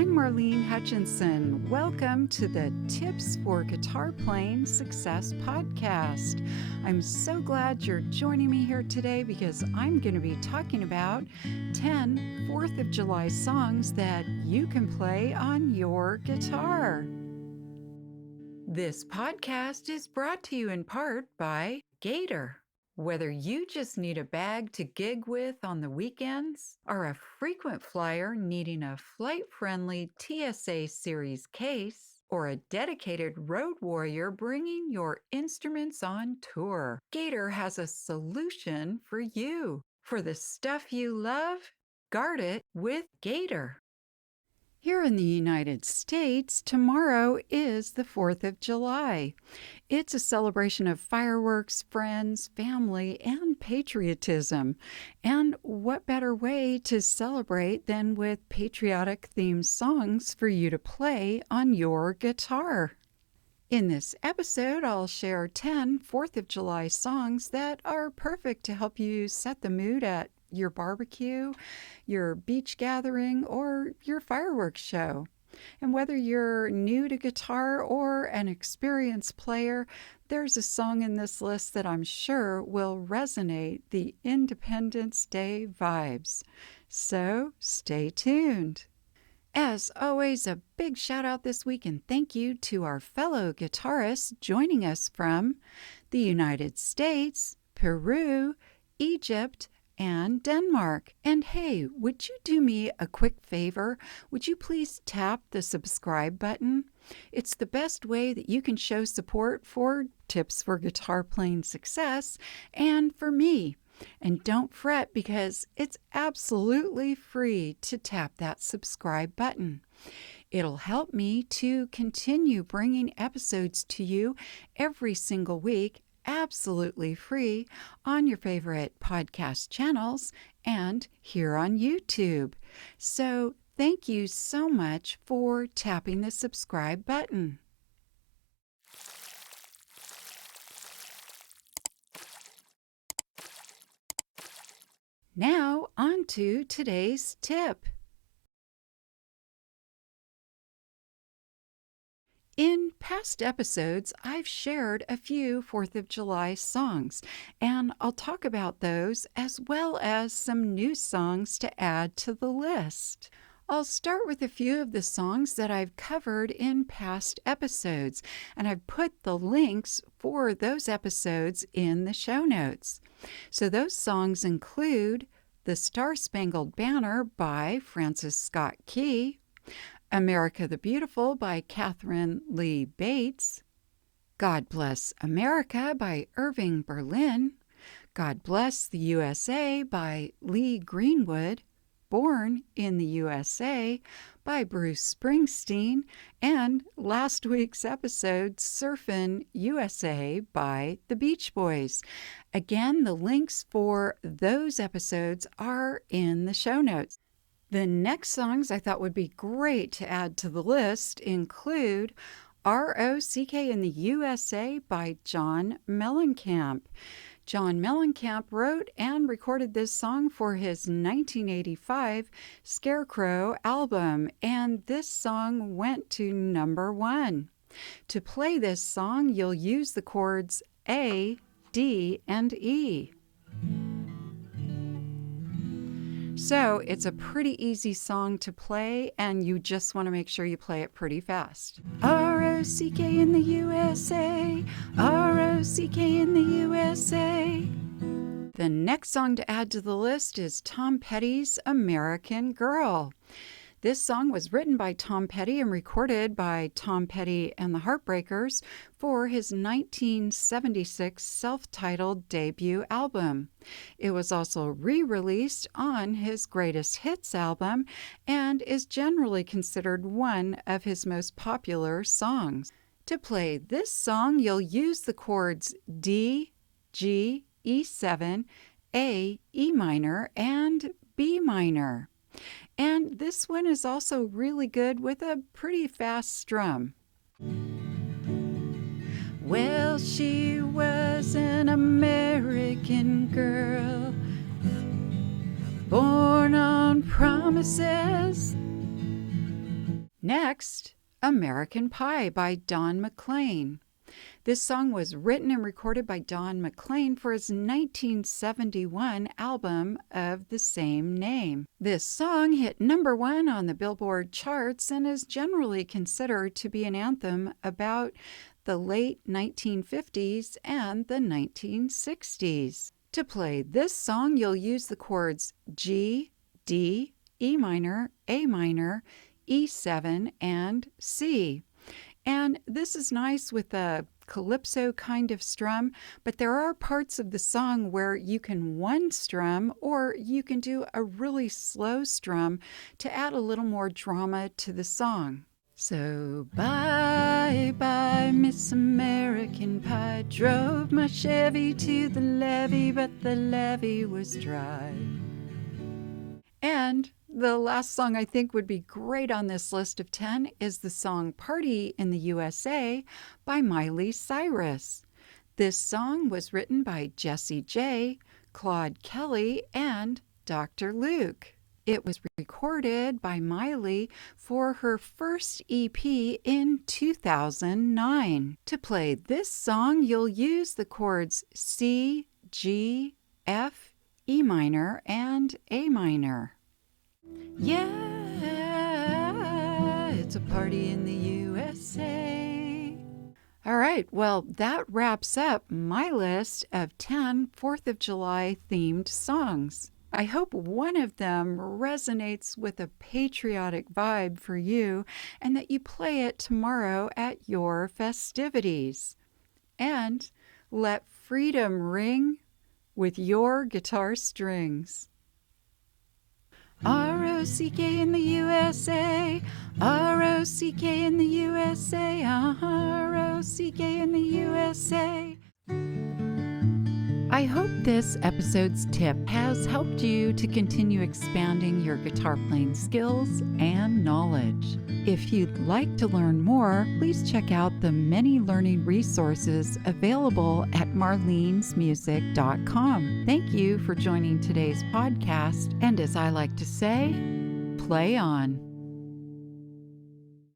I'm Marlene Hutchinson. Welcome to the Tips for Guitar Playing Success podcast. I'm so glad you're joining me here today because I'm going to be talking about 10 4th of July songs that you can play on your guitar. This podcast is brought to you in part by Gator. Whether you just need a bag to gig with on the weekends, are a frequent flyer needing a flight-friendly TSA series case, or a dedicated road warrior bringing your instruments on tour, Gator has a solution for you. For the stuff you love, guard it with Gator. Here in the United States, tomorrow is the 4th of July. It's a celebration of fireworks, friends, family, and patriotism. And what better way to celebrate than with patriotic themed songs for you to play on your guitar? In this episode, I'll share 10 4th of July songs that are perfect to help you set the mood at your barbecue, your beach gathering, or your fireworks show. And whether you're new to guitar or an experienced player, there's a song in this list that I'm sure will resonate the Independence Day vibes. So stay tuned. As always, a big shout out this week and thank you to our fellow guitarists joining us from the United States, Peru, Egypt, and Denmark. And hey, would you do me a quick favor? Would you please tap the subscribe button? It's the best way that you can show support for Tips for Guitar Playing Success and for me. And don't fret because it's absolutely free to tap that subscribe button. It'll help me to continue bringing episodes to you every single week, absolutely free, on your favorite podcast channels and here on YouTube. So thank you so much for tapping the subscribe button. Now, on to today's tip. In past episodes, I've shared a few 4th of July songs, and I'll talk about those as well as some new songs to add to the list. I'll start with a few of the songs that I've covered in past episodes, and I've put the links for those episodes in the show notes. So those songs include The Star-Spangled Banner by Francis Scott Key, America the Beautiful by Catherine Lee Bates, God Bless America by Irving Berlin, God Bless the USA by Lee Greenwood, Born in the USA by Bruce Springsteen, and last week's episode, Surfin' USA by the Beach Boys. Again, the links for those episodes are in the show notes. The next songs I thought would be great to add to the list include ROCK in the USA by John Mellencamp. John Mellencamp wrote and recorded this song for his 1985 Scarecrow album, and this song went to number 1. To play this song, you'll use the chords A, D, and E. So it's a pretty easy song to play, and you just want to make sure you play it pretty fast. ROCK in the USA, ROCK in the USA. The next song to add to the list is Tom Petty's American Girl. This song was written by Tom Petty and recorded by Tom Petty and the Heartbreakers for his 1976 self-titled debut album. It was also re-released on his Greatest Hits album and is generally considered one of his most popular songs. To play this song, you'll use the chords D, G, E7, A, E minor, and B minor. And this one is also really good with a pretty fast strum. Well, she was an American girl, born on promises, Next, American Pie by Don McLean. This song was written and recorded by Don McLean for his 1971 album of the same name. This song hit number 1 on the Billboard charts and is generally considered to be an anthem about the late 1950s and the 1960s. To play this song, you'll use the chords G, D, E minor, A minor, E7, and C. And this is nice with a calypso kind of strum, but there are parts of the song where you can one strum or you can do a really slow strum to add a little more drama to the song. So bye bye Miss American Pie, drove my Chevy to the levee, but the levee was dry. And the last song I think would be great on this list of 10 is the song Party in the USA by Miley Cyrus. This song was written by Jessie J, Claude Kelly, and Dr. Luke. It was recorded by Miley for her first EP in 2009. To play this song, you'll use the chords C, G, F, E minor, and A minor. Yeah, it's a party in the USA. All right, well, that wraps up my list of 10 4th of July themed songs. I hope one of them resonates with a patriotic vibe for you and that you play it tomorrow at your festivities. And let freedom ring with your guitar strings. R-O-C-K in the USA, R-O-C-K in the USA, R-O-C-K in the USA. I hope this episode's tip has helped you to continue expanding your guitar playing skills and knowledge. If you'd like to learn more, please check out the many learning resources available at marlenesmusic.com. Thank you for joining today's podcast, and as I like to say, play on.